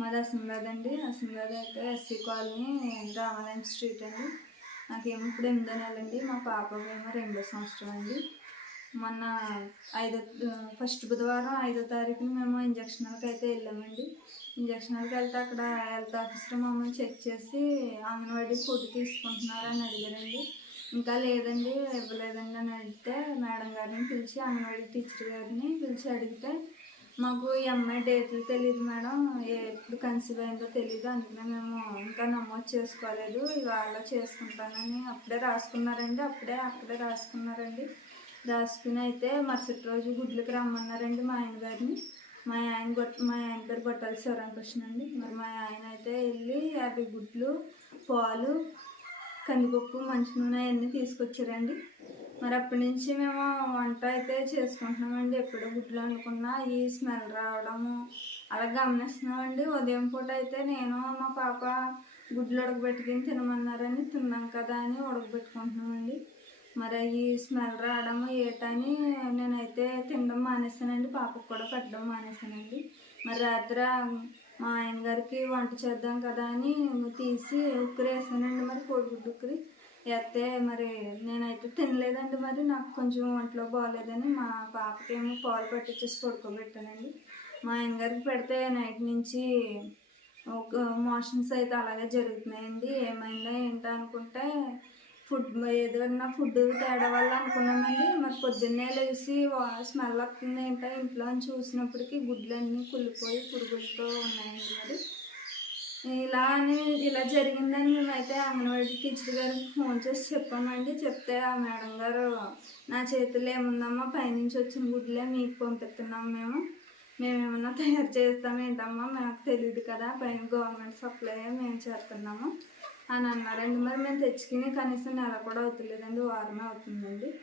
మాది అసంబాద్ అండి. అసంబాద్ అయితే ఎస్సీ కాలనీ రామాలయం స్ట్రీట్ అండి. నాకేమో ఇప్పుడు ఎనిమిదో నెల అండి మా పాపకేమో రెండో సంవత్సరం అండి. మొన్న ఐదో ఫస్ట్ బుధవారం ఐదో తారీఖున మేము ఇంజక్షన్లకు అయితే వెళ్ళామండి. ఇంజక్షన్లకు వెళ్తే అక్కడ హెల్త్ ఆఫీసర్ మమ్మల్ని చెక్ చేసి అంగన్వాడీ ఫుడ్ తీసుకుంటున్నారని అడిగారండి. ఇంకా లేదండి ఇవ్వలేదండి అని అడిగితే మేడం గారిని పిలిచి అంగన్వాడీ టీచర్ గారిని పిలిచి అడిగితే మాకు ఈ అమ్మాయి డేట్లు తెలియదు మేడం. ఎప్పుడు కన్సీవ్ అయిందో తెలియదు అందుకనే మేము ఇంకా నమోదు చేసుకోలేదు. ఇవాళ చేసుకుంటానని అప్పుడే రాసుకున్నారండి. అప్పుడే అక్కడే రాసుకున్నారండి. రాసుకుని అయితే మరుసటి రోజు గుడ్లకి రమ్మన్నారండి మా ఆయన గారిని. మా ఆయన గొట్ మా ఆయన పేరు గొట్టాలి శివరామకృష్ణ అండి. మరి మా ఆయన అయితే వెళ్ళి యాభై గుడ్లు పాలు కందిపప్పు మంచి నూనె అవన్నీ తీసుకొచ్చారండి. మరి అప్పటి నుంచి మేము వంట అయితే చేసుకుంటున్నామండి. ఎప్పుడు గుడ్లు అనుకున్నా ఈ స్మెల్ రావడము. అలా గమనిస్తున్నామండి. ఉదయం పూట అయితే నేను మా పాప గుడ్లు ఉడకబెట్టుకుని తినమన్నారని తిన్నాం కదా అని ఉడకబెట్టుకుంటున్నామండి. మరి ఈ స్మెల్ రావడము ఏటని నేనైతే తినడం మానేసానండి. పాపకు కూడా పెట్టడం మానేసానండి. మరి రాత్రి మా ఆయన గారికి వంట చేద్దాం కదా అని తీసి ఉక్కురేసానండి మరి కోడిగుడ్డు ఉక్కురి. వేస్తే మరి నేనైతే తినలేదండి మరి నాకు కొంచెం ఒంట్లో బాగాలేదని మా పాపకేమో పాలు పట్టించేసి పడుకోబెట్టానండి. మా ఆయన గారికి పెడితే నైట్ నుంచి ఒక మోషన్స్ అయితే అలాగే జరుగుతున్నాయండి. ఏమైందో ఏంటో అనుకుంటే ఫుడ్ ఏదైనా ఫుడ్ తేడా వల్ల అనుకున్నామండి. మరి పొద్దున్నే లేచి స్మెల్ వస్తుంది ఏంటో ఇంట్లో అని చూసినప్పటికీ గుడ్లన్నీ కుళ్ళిపోయి పురుగులతో ఉన్నాయండి మరి. ఇలా అని ఇలా జరిగిందని మేమైతే అంగన్వాడీ టీచర్ గారికి ఫోన్ చేసి చెప్పామండి. చెప్తే ఆ మేడం గారు నా చేతిలో ఏముందమ్మా? పైనుంచి వచ్చిన గుడ్లే మీకు పంపిస్తున్నాం మేము. మేమేమన్నా తయారు చేస్తాం ఏంటమ్మా? మాకు తెలియదు కదా పైన గవర్నమెంట్ సప్లై మేము చేస్తున్నాము. అని అన్నారండి. మరి మేము తెచ్చుకుని కనీసం నెల కూడా అవుతలేదండి వారమే అవుతుందండి.